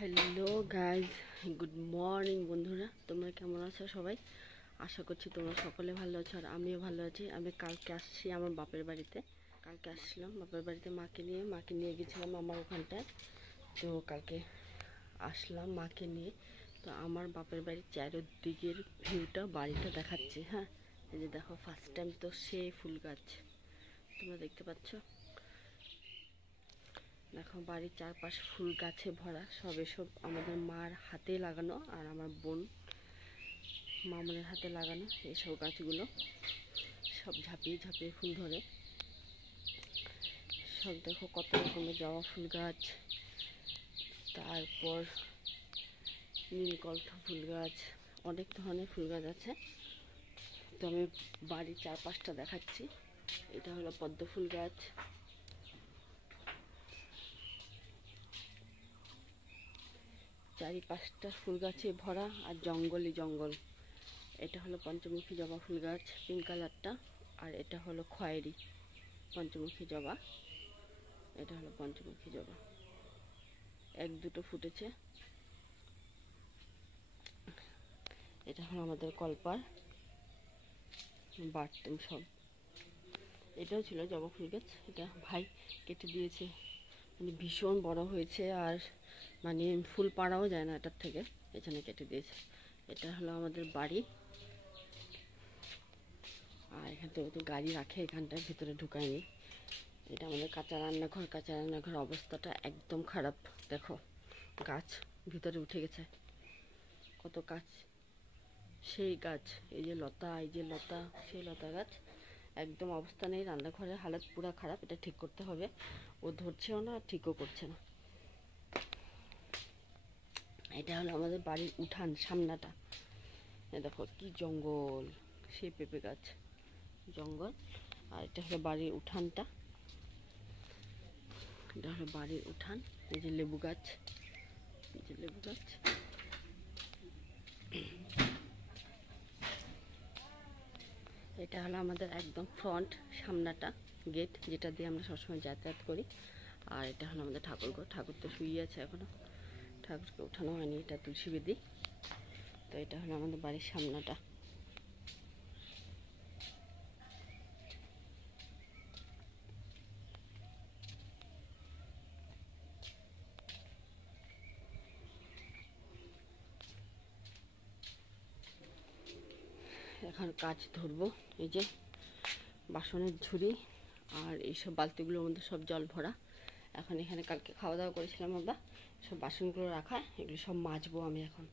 Hello guys, good morning বন্ধুরা। তোমরা কেমন আছো সবাই? আশা করছি তোমরা সকলে ভালো আছো আর আমিও ভালো আছি। আমি কালকে আসছি আমার বাপের বাড়িতে। কালকে আসছিলাম বাপের বাড়িতে মাকে নিয়ে গেছিলাম আমার ওখানটায়। তো কালকে আসলাম মাকে নিয়ে। তো আমার বাপের বাড়ির চারিদিকের ভিউটা বাড়িটা দেখাচ্ছি। হ্যাঁ, এই যে দেখো, ফার্স্ট টাইম তো সেই ফুল গাছ তোমরা দেখতে পাচ্ছ। দেখো বাড়ির চারপাশ ফুল গাছে ভরা। সব আমাদের মার হাতে লাগানো আর আমার বোন মামনের হাতে লাগানো এইসব গাছগুলো। সব ঝাঁপিয়ে ঝাঁপিয়ে ফুল ধরে। সব দেখো কত রকমের জবা ফুল গাছ, তারপর নীলকণ্ঠ ফুল গাছ, অনেক ধরনের ফুল গাছ আছে। তো আমি বাড়ির চারপাশটা দেখাচ্ছি। এটা হলো পদ্ম ফুল গাছ, চারিপাশটা ফুল গাছে ভরা আর জঙ্গলই জঙ্গল। এটা হলো পঞ্চমুখী জবা ফুল গাছ, পিঙ্ক কালারটা। আর এটা হলো খয়েরি পঞ্চমুখী জবা। এটা হলো পঞ্চমুখী জবা, এক দুটো ফুটেছে। এটা হলো আমাদের কলপার বাড়তেম সব। এটাও ছিল জবা ফুল গাছ, এটা ভাই কেটে দিয়েছে। মানে ভীষণ বড় হয়েছে আর মানে ফুল পাড়াও যায় না এটার থেকে, এখানে কেটে দিয়েছে। এটা হলো আমাদের বাড়ি। আর এখান থেকে তো গাড়ি রাখে, এখানটায় ভিতরে ঢুকায়নি। এটা আমাদের কাঁচা রান্নাঘর অবস্থাটা একদম খারাপ। দেখো গাছ ভিতরে উঠে গেছে, কত গাছ, সেই গাছ, এই যে লতা, সেই লতা গাছ। একদম অবস্থা নেই, রান্নাঘরের হালত পুরো খারাপ। এটা ঠিক করতে হবে। ও ধরছেও না আর ঠিকও করছে না। এটা হলো আমাদের বাড়ির উঠান সামনাটা। দেখো কি জঙ্গল, সেই পেঁপে গাছ, জঙ্গল। আর এটা হলো বাড়ির উঠানটা। এটা হলো বাড়ির উঠান। এই যে লেবু গাছ, এটা হলো আমাদের একদম ফ্রন্ট সামনাটা, গেট, যেটা দিয়ে আমরা সবসময় যাতায়াত করি। আর এটা হলো আমাদের ঠাকুরঘর। ঠাকুর তো শুয়ে আছে এখনো, ঠাকুরকে উঠানো হয়নি। এটা তুলসী বেদি। তো এটা হলো আমাদের বাড়ির সামনাটা। এখন কাজ ধরবো। এই যে বাসনের ঝুড়ি আর এইসব বালতিগুলোর মধ্যে সব জল ভরা। এখন এখানে কালকে খাওয়া দাওয়া করেছিলাম আমরা, সব বাসনগুলো রাখা, এগুলো সব মাজবো আমি এখন।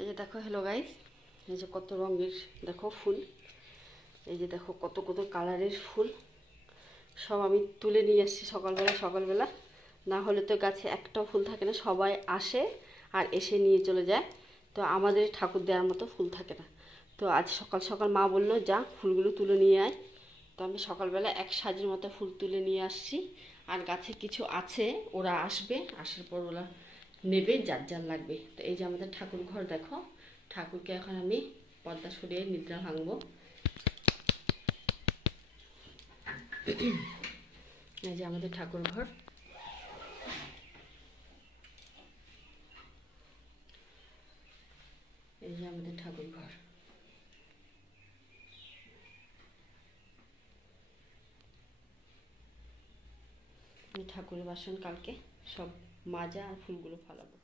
এই যে দেখো, হ্যালো গাইস, এই যে কত রঙের দেখো ফুল। এই যে দেখো কত কত কালারের ফুল। সব আমি তুলে নিয়ে এসেছি সকালবেলা। না হলে তো গাছে একটাও ফুল থাকে না, সবাই আসে আর এসে নিয়ে চলে যায়। তো আমাদের ঠাকুর দেওয়ার মতো ফুল থাকে না। তো আজ সকাল সকাল মা বললো যা ফুলগুলো তুলে নিয়ে আয়। তো আমি সকালবেলা এক সাজের মতো ফুল তুলে নিয়ে আসছি। আর গাছে কিছু আছে, ওরা আসবে, আসার পর ওরা নেবে যার যার লাগবে। তো এই যে আমাদের ঠাকুর ঘর দেখো, ঠাকুরকে এখন আমি পর্দা সরিয়ে নিদ্রা ভাঙবো। এই যে আমাদের ঠাকুর ঘর। এই যে আমাদের ঠাকুর ঘর। ঠাকুরের বাসন কালকে সব মাজা আর ফুলগুলো ফালাবো।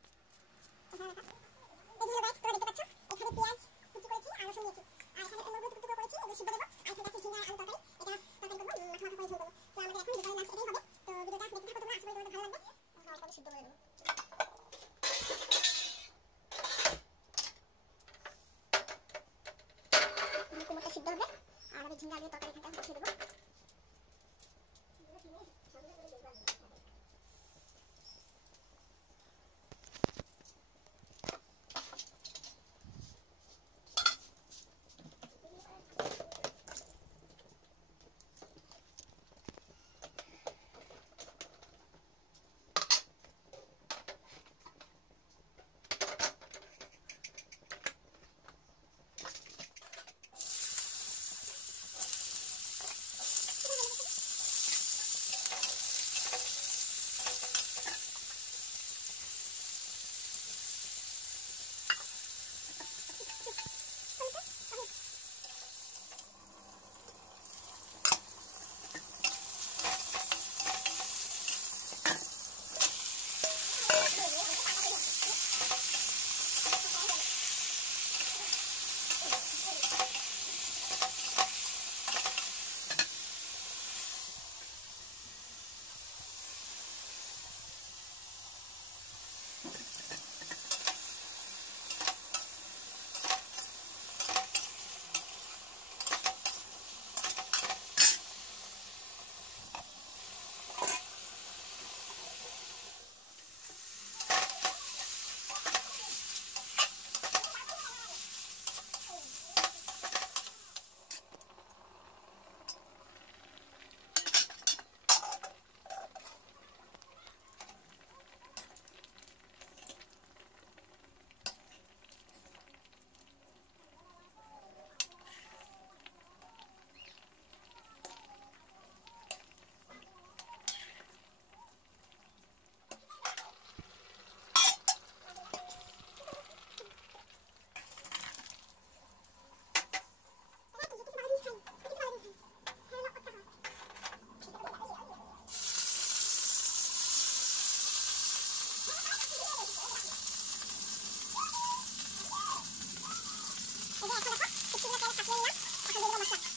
এই যে এখন দেখো, 60 মিনিট টাইম কাটিয়ে নিলাম। এখন দিয়ে দেবো মশলা।